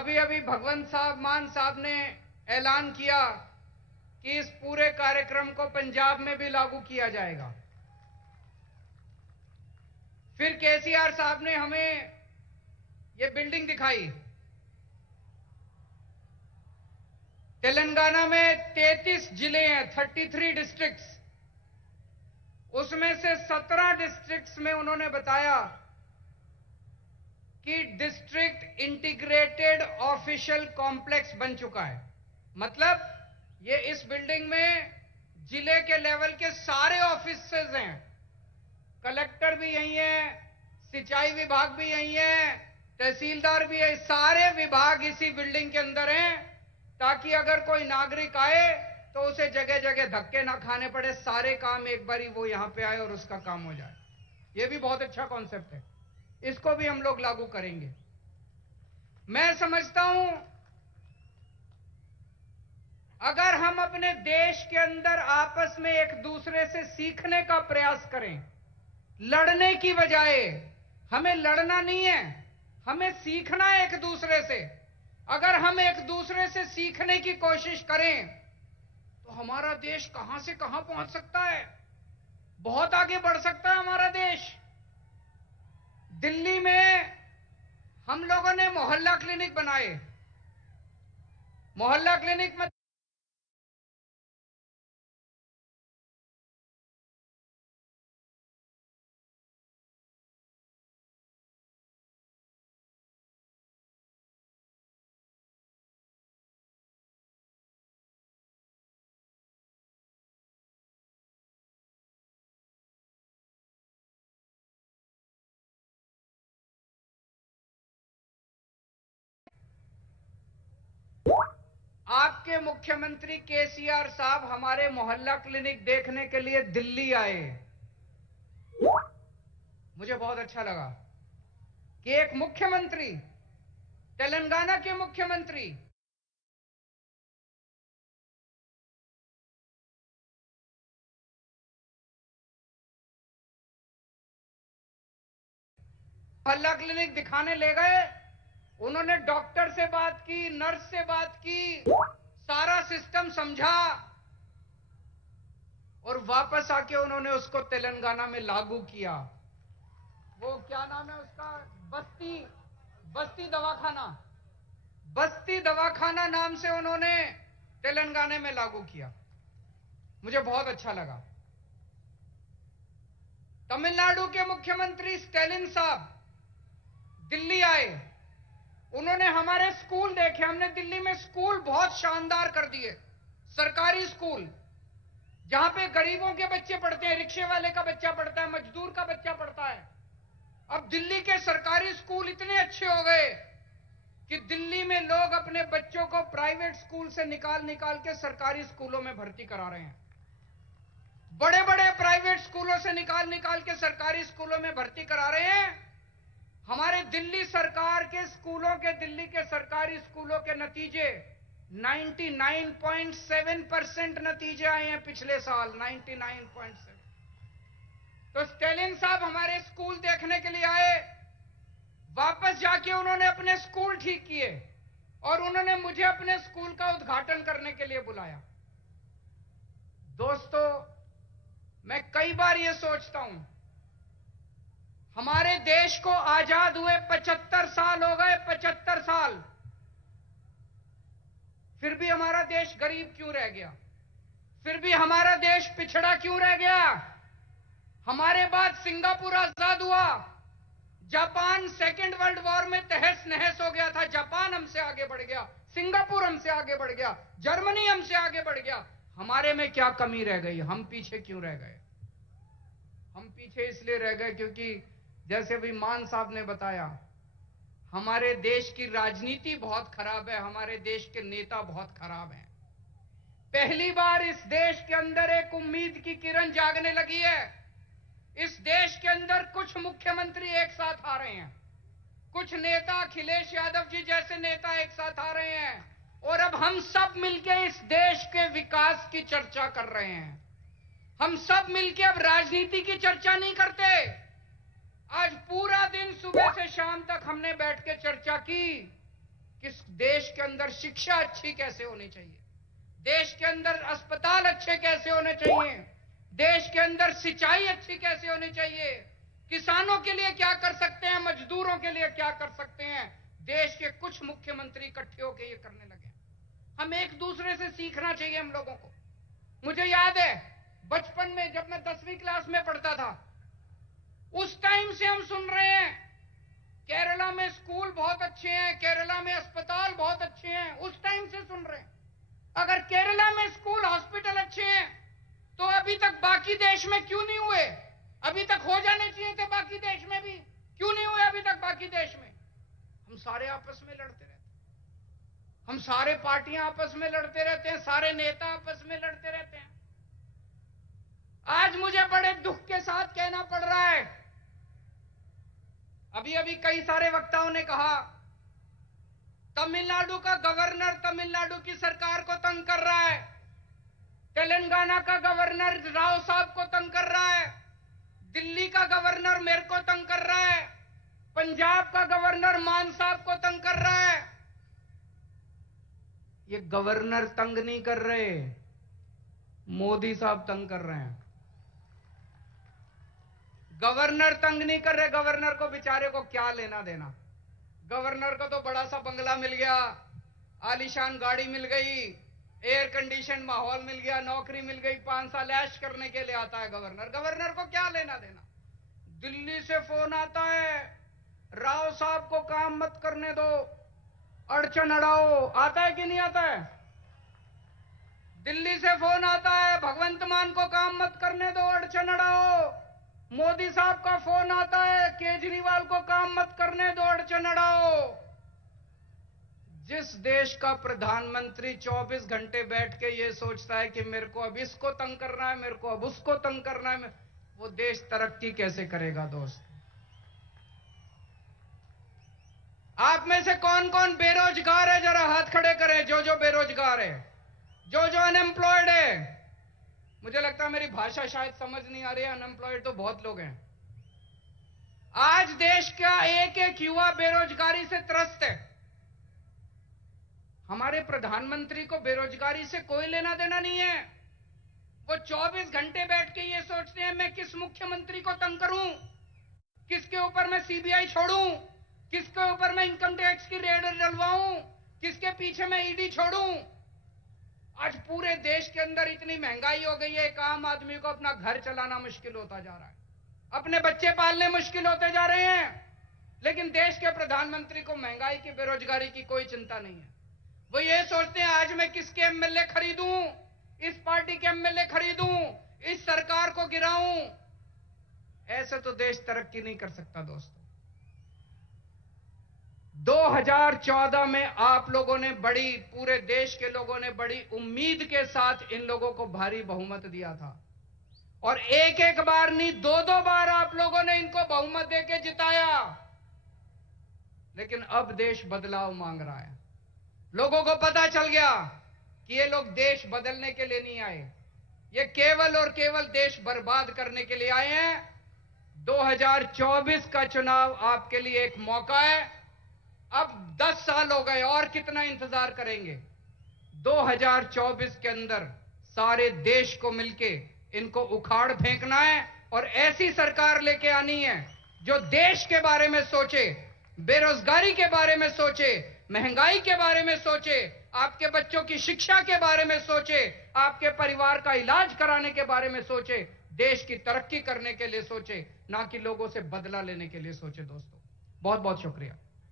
अभी अभी भगवंत साहब मान साहब ने ऐलान किया कि इस पूरे कार्यक्रम को पंजाब में भी लागू किया जाएगा। फिर केसीआर साहब ने हमें ये बिल्डिंग दिखाई। तेलंगाना में 33 जिले हैं, 33 डिस्ट्रिक्ट्स, उसमें से 17 डिस्ट्रिक्ट्स में उन्होंने बताया कि डिस्ट्रिक्ट इंटीग्रेटेड ऑफिशियल कॉम्प्लेक्स बन चुका है। मतलब ये इस बिल्डिंग में जिले के लेवल के सारे ऑफिसेज हैं, कलेक्टर भी यही है, सिंचाई विभाग भी यही है, तहसीलदार भी है, सारे विभाग इसी बिल्डिंग के अंदर हैं, ताकि अगर कोई नागरिक आए तो उसे जगह जगह धक्के ना खाने पड़े, सारे काम एक बारी वो यहां पे आए और उसका काम हो जाए। ये भी बहुत अच्छा कॉन्सेप्ट है, इसको भी हम लोग लागू करेंगे। मैं समझता हूं अगर हम अपने देश के अंदर आपस में एक दूसरे से सीखने का प्रयास करें, लड़ने की बजाय, हमें लड़ना नहीं है, हमें सीखना है एक दूसरे से। अगर हम एक दूसरे से सीखने की कोशिश करें तो हमारा देश कहां से कहां पहुंच सकता है, बहुत आगे बढ़ सकता है हमारा देश। दिल्ली में हम लोगों ने मोहल्ला क्लिनिक बनाए। मोहल्ला क्लिनिक में आपके मुख्यमंत्री केसीआर साहब हमारे मोहल्ला क्लिनिक देखने के लिए दिल्ली आए। मुझे बहुत अच्छा लगा कि एक मुख्यमंत्री, तेलंगाना के मुख्यमंत्री, मोहल्ला क्लिनिक दिखाने ले गए। उन्होंने डॉक्टर से बात की, नर्स से बात की, सारा सिस्टम समझा और वापस आके उन्होंने उसको तेलंगाना में लागू किया। वो क्या नाम है उसका, बस्ती दवाखाना, बस्ती दवाखाना नाम से उन्होंने तेलंगाना में लागू किया। मुझे बहुत अच्छा लगा। तमिलनाडु के मुख्यमंत्री स्टैलिन साहब दिल्ली आए। उन्होंने हमारे स्कूल देखे। हमने दिल्ली में स्कूल बहुत शानदार कर दिए, सरकारी स्कूल, जहां पे गरीबों के बच्चे पढ़ते हैं, रिक्शे वाले का बच्चा पढ़ता है, मजदूर का बच्चा पढ़ता है। अब दिल्ली के सरकारी स्कूल इतने अच्छे हो गए कि दिल्ली में लोग अपने बच्चों को प्राइवेट स्कूल से निकाल निकाल के सरकारी स्कूलों में भर्ती करा रहे हैं। बड़े बड़े प्राइवेट स्कूलों से निकाल निकाल के सरकारी स्कूलों में भर्ती करा रहे हैं। हमारे दिल्ली सरकार के स्कूलों के, दिल्ली के सरकारी स्कूलों के नतीजे 99.7% नतीजे आए हैं पिछले साल, 99.7। तो स्टैलिन साहब हमारे स्कूल देखने के लिए आए। वापस जाके उन्होंने अपने स्कूल ठीक किए और उन्होंने मुझे अपने स्कूल का उद्घाटन करने के लिए बुलाया। दोस्तों, मैं कई बार यह सोचता हूं, हमारे देश को आजाद हुए 75 साल हो गए, 75 साल, फिर भी हमारा देश गरीब क्यों रह गया? फिर भी हमारा देश पिछड़ा क्यों रह गया? हमारे बाद सिंगापुर आजाद हुआ, जापान सेकेंड वर्ल्ड वॉर में तहस नहस हो गया था, जापान हमसे आगे बढ़ गया, सिंगापुर हमसे आगे बढ़ गया, जर्मनी हमसे आगे बढ़ गया। हमारे में क्या कमी रह गई? हम पीछे क्यों रह गए? हम पीछे इसलिए रह गए क्योंकि जैसे भी मान साहब ने बताया, हमारे देश की राजनीति बहुत खराब है, हमारे देश के नेता बहुत खराब हैं। पहली बार इस देश के अंदर एक उम्मीद की किरण जागने लगी है। इस देश के अंदर कुछ मुख्यमंत्री एक साथ आ रहे हैं, कुछ नेता, अखिलेश यादव जी जैसे नेता एक साथ आ रहे हैं, और अब हम सब मिलकर इस देश के विकास की चर्चा कर रहे हैं। हम सब मिलकर अब राजनीति की चर्चा नहीं करते। आज पूरा दिन सुबह से शाम तक हमने बैठ के चर्चा की कि देश के अंदर शिक्षा अच्छी कैसे होनी चाहिए, देश के अंदर अस्पताल अच्छे कैसे होने चाहिए, देश के अंदर सिंचाई अच्छी कैसे होनी चाहिए, किसानों के लिए क्या कर सकते हैं, मजदूरों के लिए क्या कर सकते हैं। देश के कुछ मुख्यमंत्री इकट्ठे होकर ये करने लगे। हम एक दूसरे से सीखना चाहिए हम लोगों को। मुझे याद है बचपन में जब मैं 10वीं क्लास में पढ़ता था, उस टाइम से हम सुन रहे हैं केरला में स्कूल बहुत अच्छे हैं, केरला में अस्पताल बहुत अच्छे हैं। उस टाइम से सुन रहे हैं। अगर केरला में स्कूल हॉस्पिटल अच्छे हैं तो अभी तक बाकी देश में क्यों नहीं हुए? अभी तक हो जाने चाहिए थे बाकी देश में भी, क्यों नहीं हुए अभी तक बाकी देश में? हम सारे आपस में लड़ते रहते हैं, हम सारे पार्टियां आपस में लड़ते रहते हैं, सारे नेता आपस में लड़ते रहते हैं। आज मुझे बड़े दुख के साथ कहना पड़ रहा है, अभी अभी कई सारे वक्ताओं ने कहा तमिलनाडु का गवर्नर तमिलनाडु की सरकार को तंग कर रहा है, तेलंगाना का गवर्नर राव साहब को तंग कर रहा है, दिल्ली का गवर्नर मेरे को तंग कर रहा है, पंजाब का गवर्नर मान साहब को तंग कर रहा है। ये गवर्नर तंग नहीं कर रहे, मोदी साहब तंग कर रहे हैं। गवर्नर तंग नहीं कर रहे। गवर्नर को बेचारे को क्या लेना देना? गवर्नर को तो बड़ा सा बंगला मिल गया, आलीशान गाड़ी मिल गई, एयर कंडीशन माहौल मिल गया, नौकरी मिल गई, 5 साल ऐश करने के लिए आता है गवर्नर। गवर्नर को क्या लेना देना? दिल्ली से फोन आता है, राव साहब को काम मत करने दो, अड़चन अड़ाओ। आता है कि नहीं आता है? दिल्ली से फोन आता है, भगवंत मान को काम मत करने दो, अड़चन अड़ाओ। मोदी साहब का फोन आता है, केजरीवाल को काम मत करने दो, अड़चन अड़ाओ। जिस देश का प्रधानमंत्री 24 घंटे बैठ के ये सोचता है कि मेरे को अब इसको तंग करना है, मेरे को अब उसको तंग करना है, वो देश तरक्की कैसे करेगा दोस्त? आप में से कौन कौन बेरोजगार है? जरा हाथ खड़े करें जो जो बेरोजगार है, जो जो अनएम्प्लॉयड है। मुझे लगता है मेरी भाषा शायद समझ नहीं आ रही है, अनएम्प्लॉयड तो बहुत लोग हैं। आज देश का एक एक युवा बेरोजगारी से त्रस्त है। हमारे प्रधानमंत्री को बेरोजगारी से कोई लेना देना नहीं है। वो 24 घंटे बैठ के ये सोचते हैं मैं किस मुख्यमंत्री को तंग करूं, किसके ऊपर मैं सीबीआई छोड़ूं, किसके ऊपर मैं इनकम टैक्स की रेड डलवाऊं, किसके पीछे मैं ईडी छोड़ूं। आज पूरे देश के अंदर इतनी महंगाई हो गई है, एक आम आदमी को अपना घर चलाना मुश्किल होता जा रहा है, अपने बच्चे पालने मुश्किल होते जा रहे हैं। लेकिन देश के प्रधानमंत्री को महंगाई की, बेरोजगारी की कोई चिंता नहीं है। वो ये सोचते हैं आज मैं किसके एमएलए खरीदूं, इस पार्टी के एमएलए खरीदूं, इस सरकार को गिराऊं। ऐसे तो देश तरक्की नहीं कर सकता दोस्तों। 2014 में आप लोगों ने पूरे देश के लोगों ने बड़ी उम्मीद के साथ इन लोगों को भारी बहुमत दिया था, और एक एक बार नहीं 2-2 बार आप लोगों ने इनको बहुमत देके जिताया। लेकिन अब देश बदलाव मांग रहा है। लोगों को पता चल गया कि ये लोग देश बदलने के लिए नहीं आए, ये केवल और केवल देश बर्बाद करने के लिए आए हैं। 2024 का चुनाव आपके लिए एक मौका है। अब 10 साल हो गए, और कितना इंतजार करेंगे? 2024 के अंदर सारे देश को मिलके इनको उखाड़ फेंकना है और ऐसी सरकार लेके आनी है जो देश के बारे में सोचे, बेरोजगारी के बारे में सोचे, महंगाई के बारे में सोचे, आपके बच्चों की शिक्षा के बारे में सोचे, आपके परिवार का इलाज कराने के बारे में सोचे, देश की तरक्की करने के लिए सोचे, ना कि लोगों से बदला लेने के लिए सोचे। दोस्तों बहुत बहुत शुक्रिया।